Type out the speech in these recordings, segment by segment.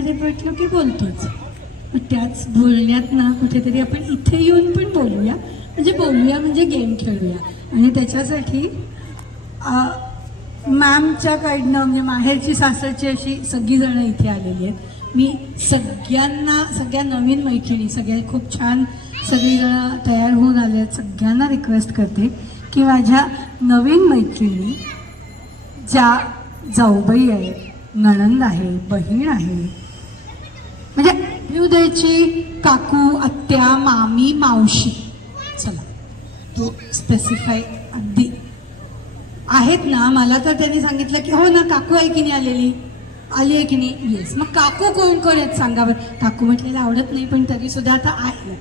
बोलण्यामध्ये म्हटलं की बोलतोच, मग त्याच बोलण्यात ना कुठेतरी आपण इथे येऊन पण बोलूया, म्हणजे बोलूया म्हणजे गेम खेळूया. आणि त्याच्यासाठी मॅमच्या कडनं म्हणजे माहेरची सासरची अशी सगळीजणं इथे आलेली आहेत. मी सगळ्या नवीन मैत्रिणी, सगळ्या खूप छान सगळीजणं तयार होऊन आले आहेत. सगळ्यांना रिक्वेस्ट करते की माझ्या नवीन मैत्रिणी ज्या जाऊबाई आहेत, नणंद आहे, बहीण आहे, म्हणजे अभ्युदयची काकू, आत्या, मामी, मावशी, चला तो स्पेसिफाय अगदी आहेत ना. मला तर त्यांनी सांगितलं की हो ना काकू आहे की नाही आली आहे की नाही. येस, मग काकू कोण कोण आहेत सांगा बरं. काकू म्हटलेलं आवडत नाही पण तरी सुद्धा आता आहे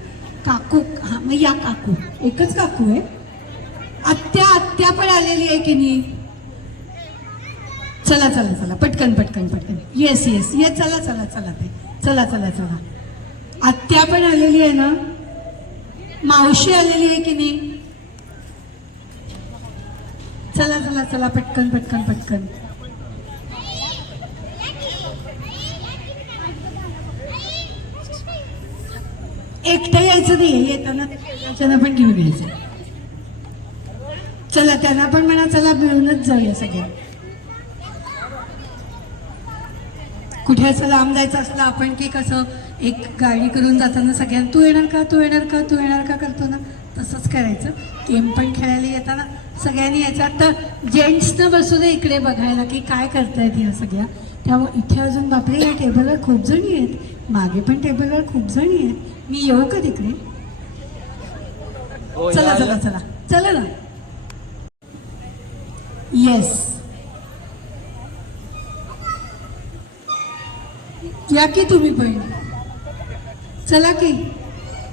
काकू. हां, मग या काकू, एकच काकू आहे. आत्या पण आलेली आहे की नाही. चला चला चला पटकन पटकन पटकन. येस येस येस, चला चला चला ते चला चला चला. आत्या पण आलेली आहे ना, मावशी आलेली आहे की नाही. चला चला चला पटकन पटकन पटकन. एकटं यायचं नाही, येताना पण घेऊन यायचं. चला त्यांना पण म्हणा चला मिळूनच जाऊया सगळ्या. कुठे असं लांब जायचं असलं आपण की कसं एक गाडी करून जाताना सगळ्यांना तू येणार का तू येणार का तू येणार का करतो ना, तसंच करायचं. गेम पण खेळायला येताना सगळ्यांनी यायचं. आता जेंट्सनं बसू दे इकडे बघायला की काय करतायत ह्या सगळ्या. त्यामुळे इथे अजून बापरे या टेबलवर खूप जणी आहेत, मागे पण टेबलवर खूप जणी आहेत. मी येऊ का तिकडे. चला चला चला चला ना. येस या की तुम्ही पण चला की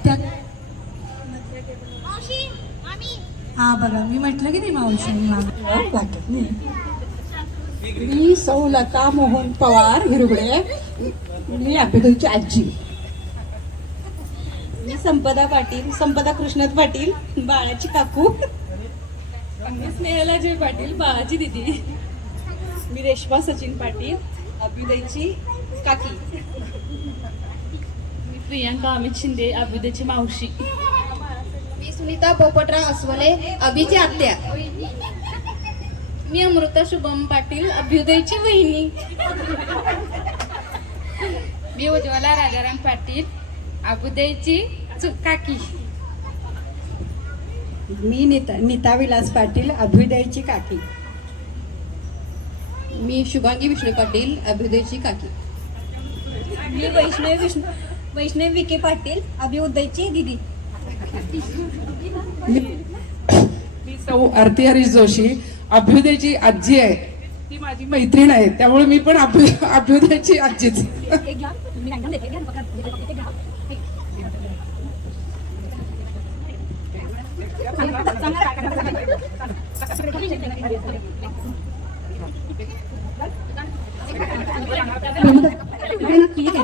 त्या. हा बघा मी म्हटलं की नाही मावशी वाटत नाही. मी सौ लता मोहन पवार हिरुगडे, मी अभ्युदयची आजी. मी संपदा पाटील, संपदा कृष्णात पाटील, बाळाची काकू. मी स्नेहलाजी पाटील, बाळाची दिदी. मी रेश्मा सचिन पाटील, अभ्युदयची काकी. मी प्रियांका अमित शिंदे, अभ्युदयची मावशी. मी सुनीता पोपटराव अस्वले, अभिची आत्या. मी अमृता शुभम पाटील, अभ्युदयची वहिनी. मी उज्ज्वला राजाराम पाटील, अभ्युदयची काकी. मी नीता विलास पाटील, अभ्युदयची काकी. मी शुभांगी विष्णू पाटील, अभ्युदयची काकी. मी वैष्णवी विके पाटील, अभ्युदयची दिदी. मी सौ आरती हरीश जोशी, अभ्युदयची आजी आहे. ती माझी मैत्रीण आहे त्यामुळे मी पण अभ्युदयची आजीच.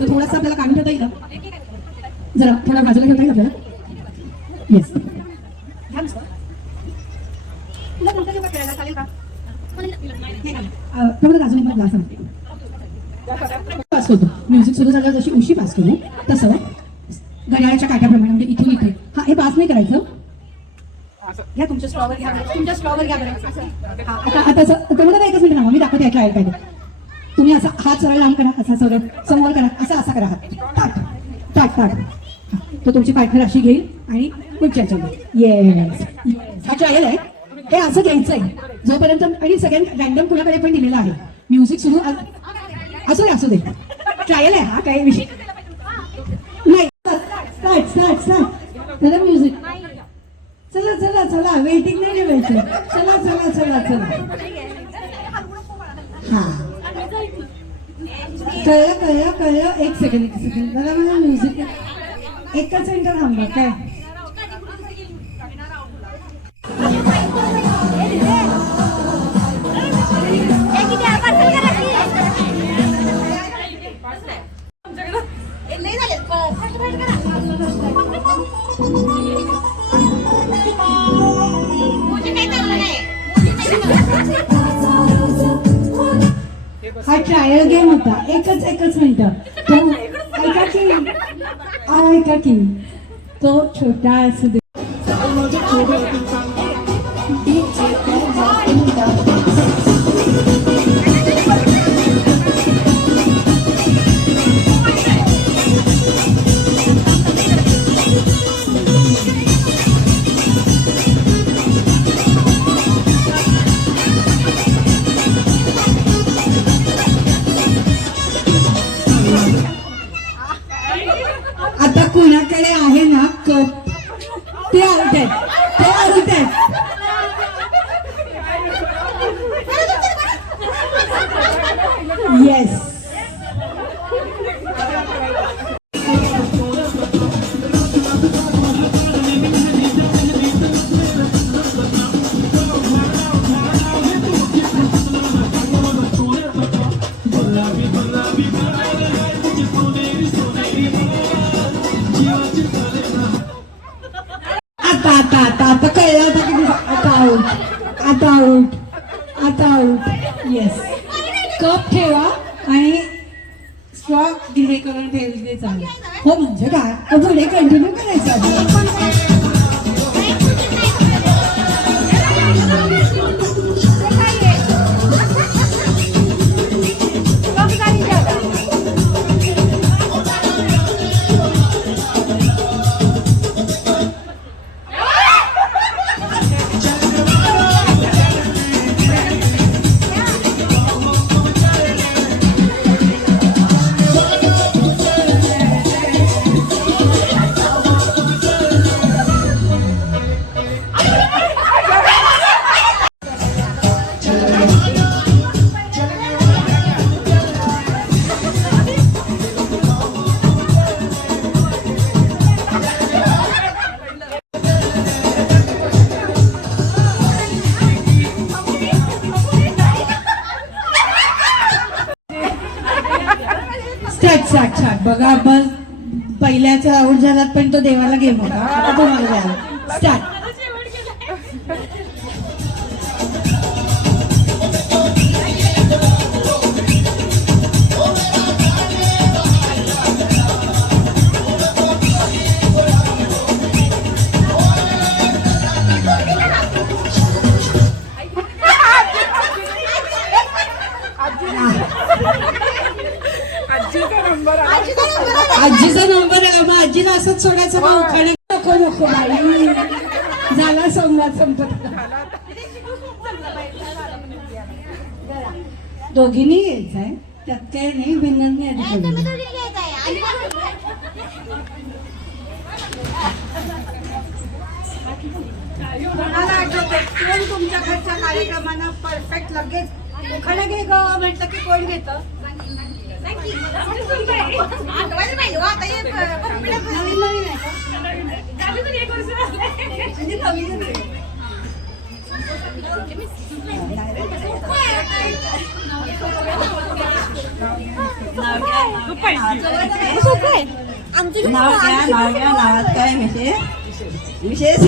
थोडासा आपल्याला काढून ठेवता येईल जरा, थोडा बाजूला ठेवता येईल आपल्याला. येस पास होतो. म्युझिक सुरू झाल्यावर जशी उशी पास करू तसं घड्याळाच्या काट्याप्रमाणे, म्हणजे इथून इथे. हा हे पास नाही करायचं. घ्या तुमच्या स्ट्रॉवर घ्या, तुमच्या स्ट्रॉवर घ्या बरं. आता तुम्हाला एकच मिनिट थांबा, मी दाखवते ऐकलं ऐकायला. तुम्ही असा हात सरळ लांब करा, असा सरळ समोर करा, असा करा हात. ताट ताट ताट. तो तुमची पार्टनर अशी घेईल आणि पुढच्या येस. हा ट्रायल आहे, हे असं घ्यायचं आहे जोपर्यंत. आणि सगळ्यांना रँडम कुणाकडे पण दिलेला आहे. म्युझिक सुरू असू दे ट्रायल आहे हा, काही विषय नाही. Start start start. चला म्युझिक. चला चला चला, वेटिंग नाही ठेवायचं. चला चला चला चला. हा कळलं. एक सेकंड मला म्युझिक एकच मिनिट थांबा. काय हा ट्रायल गेम होता. एकच मिनिट. तो आहे की तो छोटा असू दे. आता कुणाकडे आहे ना कप ते आउट आहेत, ते आउट आहेत. येस. आता कळलं होतं की आता आउट, आता आउट, आता आउट. येस. कप ठेवा आणि स्ट्रॉ हे करून ठेवले चालेल. हो म्हणजे काय, पुढे कंटिन्यू करायचं. अच्छा बघा, आपण पहिल्याचा आउट झालात पण तो देवाला गेम होता. आता तुम्हाला द्यावा. स्टार्ट. आजीचा नंबर आहे. मग आजीला असंच सोडायचं का उखाणे? नको नको बाई, झाला संवाद संपत. दोघींनी यायचंय, त्यात काही नाही. भिन्नांनी तुमच्या घरच्या कार्यक्रमांना परफेक्ट लगेच उखाणा घे ग म्हटलं की कोण घेतं? नावात काय विशेष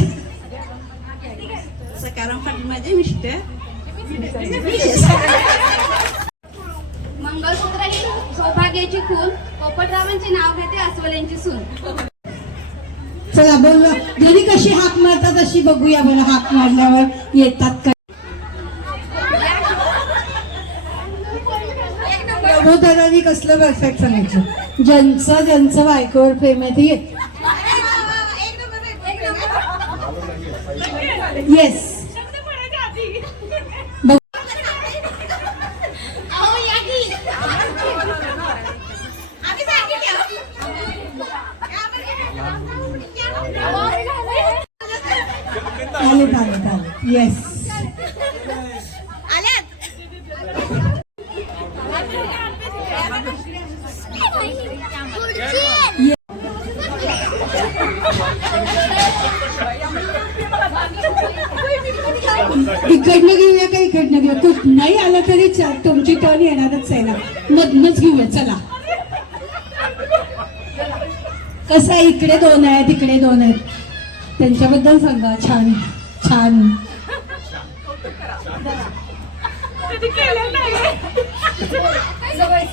सकाराम पाटील माझे मिस्टर. मंगळसूत्र ही सौभाग्याची खून, पोपटरावांचे नाव घेते अस्वलांची सून. चला बोल, घरी कशी हाक मारतात अशी बघूया बरं. हाक मारल्यावर येतात का? प्रबोधनाने कसलं परफेक्ट सांगायचं. ज्यांचं बायकोवर प्रेम आहे ते येत. येस. येस. इकडनं घेऊया का इकडनं घेऊया? कुठ नाही आलं तरी तुमची टर्न येणारच आहे ना. मधनच घेऊया. चला. कसं आहे, इकडे 2 आहेत, तिकडे 2 आहेत. त्यांच्याबद्दल सांगा. छान छान. सवय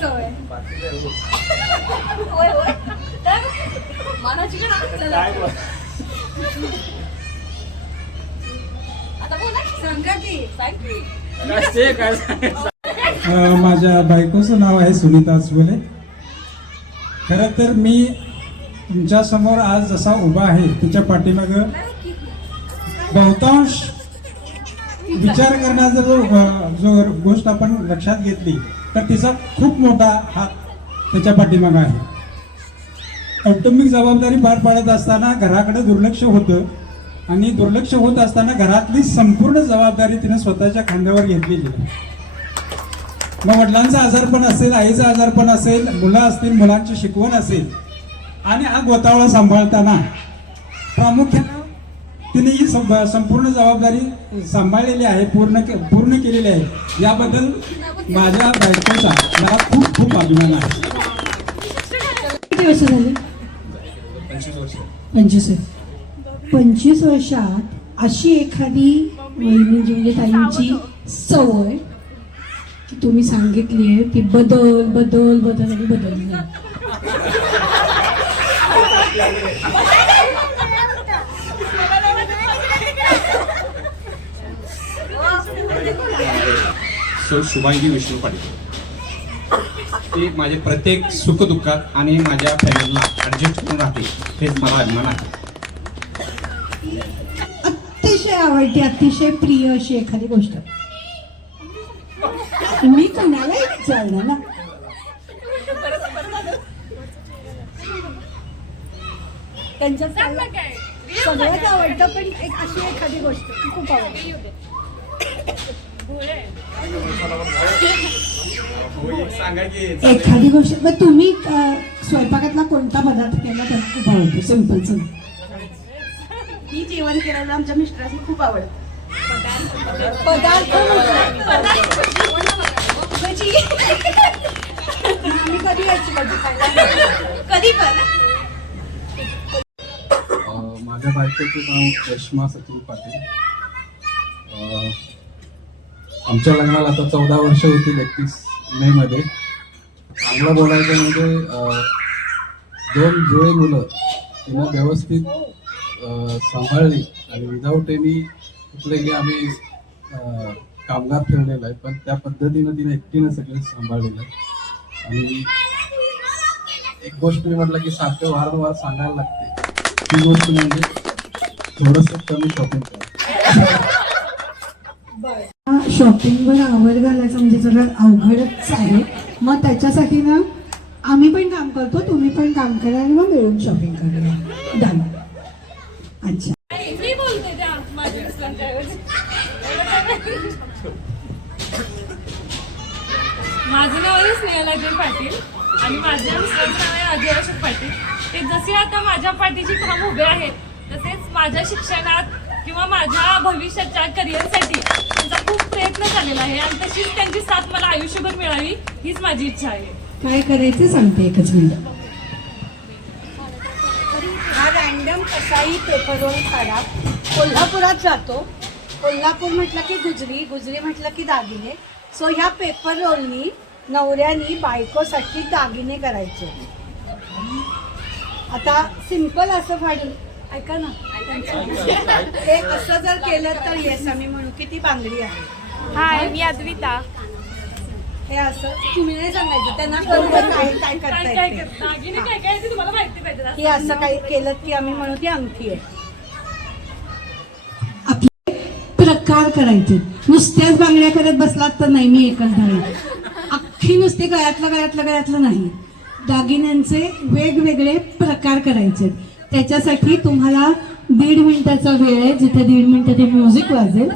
सांगा की माझ्या बायकोचं नाव आहे सुनीता अस्वले. खरं तर मी तुमच्या समोर आज जसा उभा आहे त्याच्या पाठीमागं बहुतांश विचार करण्याचा जो गोष्ट आपण लक्षात घेतली तर तिचा खूप मोठा हात त्याच्या पाठीमागं आहे. कौटुंबिक जबाबदारी पार पाडत असताना घराकडे दुर्लक्ष होतं आणि दुर्लक्ष होत असताना घरातली संपूर्ण जबाबदारी तिने स्वतःच्या खांद्यावर घेतलेली आहे. मग वडिलांचा आजारपण असेल, आईचा आजारपण असेल, मुलं असतील, मुलांची शिकवण असेल आणि हा गोतावळा सांभाळताना प्रामुख्यानं तिने ही संपूर्ण जबाबदारी सांभाळलेली आहे, पूर्ण केलेली आहे. याबद्दल माझ्या बायकोचा मला खूप खूप अभिमान आहे. किती वर्ष झाली? 25 वर्षात अशी एखादी वहिनी म्हणजे ताईंची सवय की तुम्ही सांगितली आहे ती बदल बदल बदल आणि बदलली नाही. शुभांगी विष्णू पाटील. ते माझे प्रत्येक सुखदुःखात आणि माझ्या फॅमिलीला ॲडजस्ट करून राहते, हेच मला अभिमान आहे. अतिशय आवडते, अतिशय प्रिय अशी एखादी गोष्ट मी कोणालाही विचारणार ना. त्यांच्या सगळ्यात आवडतं पण एक अशी एखादी गोष्ट ती खूप आवडते. एखादी गोष्ट मग तुम्ही स्वयंपाकातला कोणता पदार्थ केला त्याला खूप आवडतो? सिंपलच ही जेवण करायला आमच्या मिस्टरांना खूप आवडतं. पदार्थ आम्ही कधी यायची भाजी खायला? कधी पण. माझ्या बायकोचं नाव रेश्मा सचिन पाटील. आमच्या लग्नाला आता 14 वर्ष होतील 31 मे मध्ये. चांगलं बोलायचं म्हणजे 2 जुळे मुलं तिनं व्यवस्थित सांभाळली आणि विदाऊट एनी कुठले की आम्ही कामगार ठेवलेला आहे, पण त्या पद्धतीनं तिने एकटीनं सगळं सांभाळलेलं आहे. आणि एक गोष्ट मी म्हटलं की सारखं वारंवार सांगायला लागते, ती गोष्ट म्हणजे थोडंसं कमी शॉपिंग करा. शॉपिंगवर आवर घालायचं म्हणजे जरा अवघडच आहे. मग त्याच्यासाठी ना आम्ही पण काम करतो, तुम्ही पण काम करा आणि मग मिळून शॉपिंग करूया. डन. अच्छा, मी बोलते त्या माझ्या मिस्टरांच्या ऐवजी. माझं नाव आहे स्नेहल अजय पाटील आणि माझ्या मिस्टरांचं नाव आहे अजय अशोक पाटील. ते जसे आता माझ्या पाठीशी ठाम उभे आहेत तसेच माझ्या शिक्षणात किंवा माझ्या भविष्याच्या करिअरसाठी त्यांचा खूप प्रयत्न झालेला आहे आणि तशीच त्यांची साथ मला आयुष्यभर मिळावी हीच माझी इच्छा आहे. काय करायचं सांगते एकच मिनिट. हा रॅन्डम कसाही पेपर रोल काढा. कोल्हापुरात जातो. कोल्हापूर म्हटलं की गुजरी, गुजरी म्हटलं की दागिने. सो ह्या पेपर रोलनी नवऱ्यानी बायकोसाठी दागिने करायचे. आता सिंपल असं फाडून ऐका ना, हे असं जर केलं तर येस आम्ही म्हणू की ती बांगडी आहे. हाय, मी अद्विता. हे असं तुम्ही नाही सांगायचं त्यांना, बरोबर काय काय करता येते. दागिने काय काय ते तुम्हाला माहिती पाहिजे. हे असं काही केलं की आम्ही म्हणू ती अंगठी आहे. आपले प्रकार करायचे. नुसत्याच बांगड्या करत बसलात तर नाही, मी एकच धरण अख्खी नुसते गळ्यातलं नाही. दागिन्यांचे वेगवेगळे प्रकार करायचे. त्याच्यासाठी तुम्हाला 1.5 मिनिटाचा वेळ आहे, जिथे 1.5 मिनिटं ते म्युझिक वाजेल.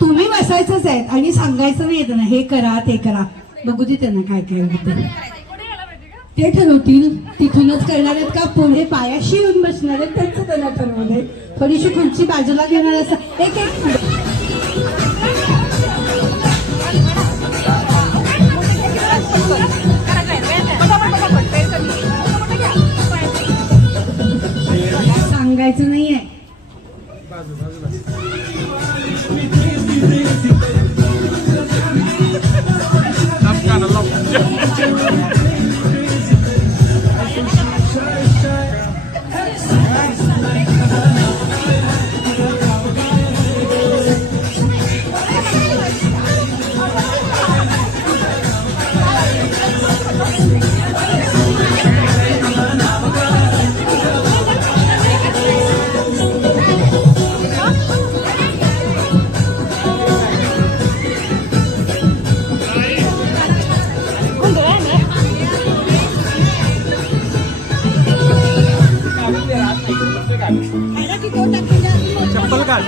तुम्ही बसायचंच आहे आणि सांगायचं नाही येतं ना हे करा ते करा. बघू दे त्यांना काय काय होतं ते ठरवतील. तिथूनच करणार आहेत का पुढे पायाशी येऊन बसणार आहेत त्यांचं त्यांना ठरवलंय. थोडीशी खुर्ची बाजूला घेणार असं एक एक सांगायचं नाहीये. काढ. चप्पल काढ.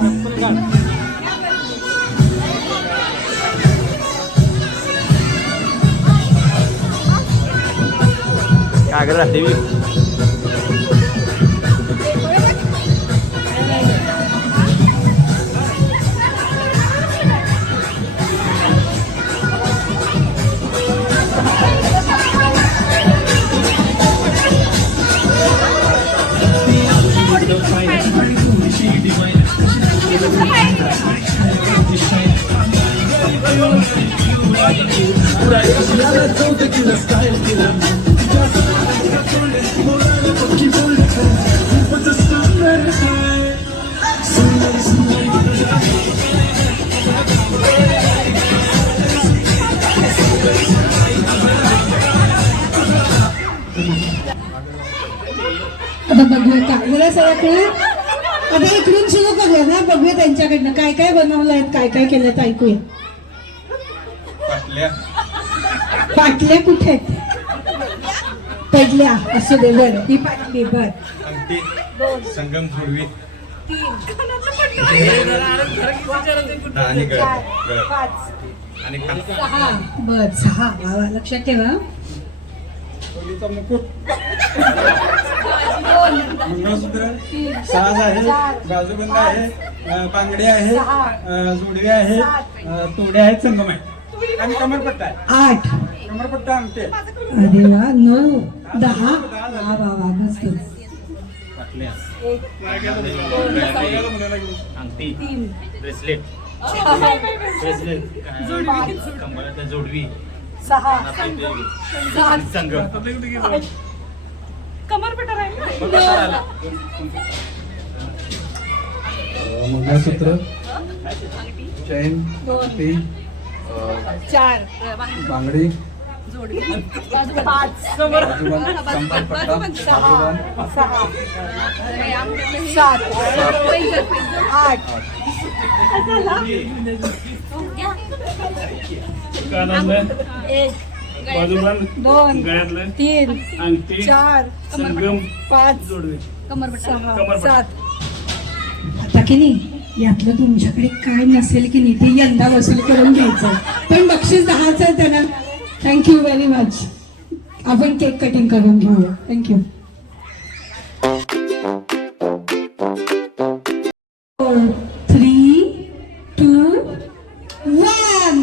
चप्पल काढ. कागद राहते आता बघूया काय जरा सगळ्याकडे आता इकडून सुरू करूया ना, बघूया त्यांच्याकडनं काय काय बनवलंय, काय काय केलं ऐकूया. पाटल्या कुठे आहेत? पडल्या असू दे. बरं ही पाटली. बर संगम जोडवी आणि बर 6. वा लक्षात ठेवा. मुकुट, मंगळसूत्र, साज आहे, बाजूबंद आहे, पांगडी आहे, जोडवी आहे, तोडे आहेत, संगम आहे आणि कमरपट्टा आहे. 8. कमरपट्टा अंगठी आहे. अरे वा. 9, 10. वा वा वा मस्त. अंगठी, ब्रेसलेट, कमरातल्या जोडवी, 6 संगम, कमरपट्टा राहील. मंगळसूत्र, चैन, अंगठी, 4 बांगडी, 5 बाजूबंद, कमरपट्टा, बाजूबंद, 7 8 बाजूबंद, 2 गळ्यातलं 3 अंगठी, 4 संगम, 5 जोडवी, 6 7. आता की नाही यातलं तुमच्याकडे काय नसेल की नाही ते यंदा वसूल करून घ्यायचं, पण बक्षीस 10च आहे त्यांना. Thank you very much. आपण केक कटिंग करून घेऊया. Thank you. 4 3 2 1.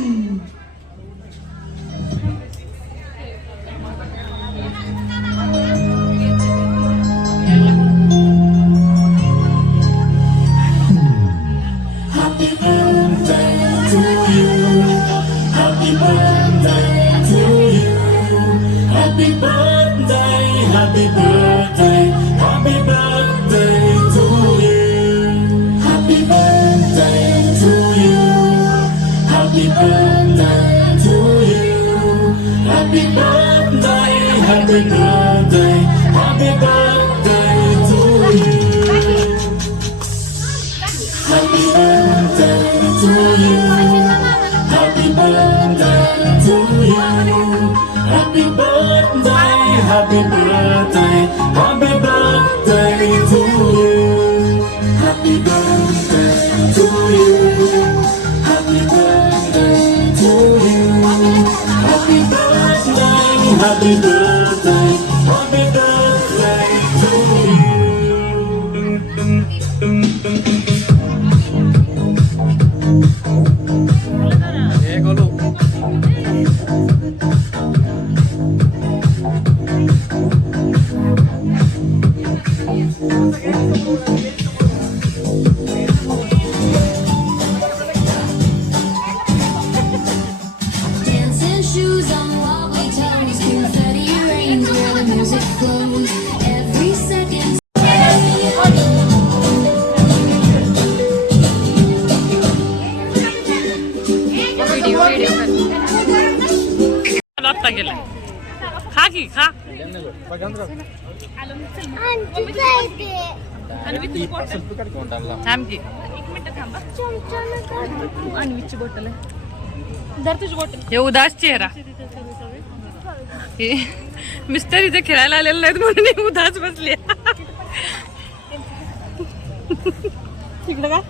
Dancing shoes on wobbly toes, confetti rains where the music flows. Every second. आत्ता गेलाय. खा की खा. थांब की 1 मिनिट थांबा. अन्वीची बॉटल आहे. दर तुझी बॉटल. हे उदास चेहरा. हे मिस्टर इथे खेळायला आलेले नाहीत म्हणून उदास बसले. तिकडं का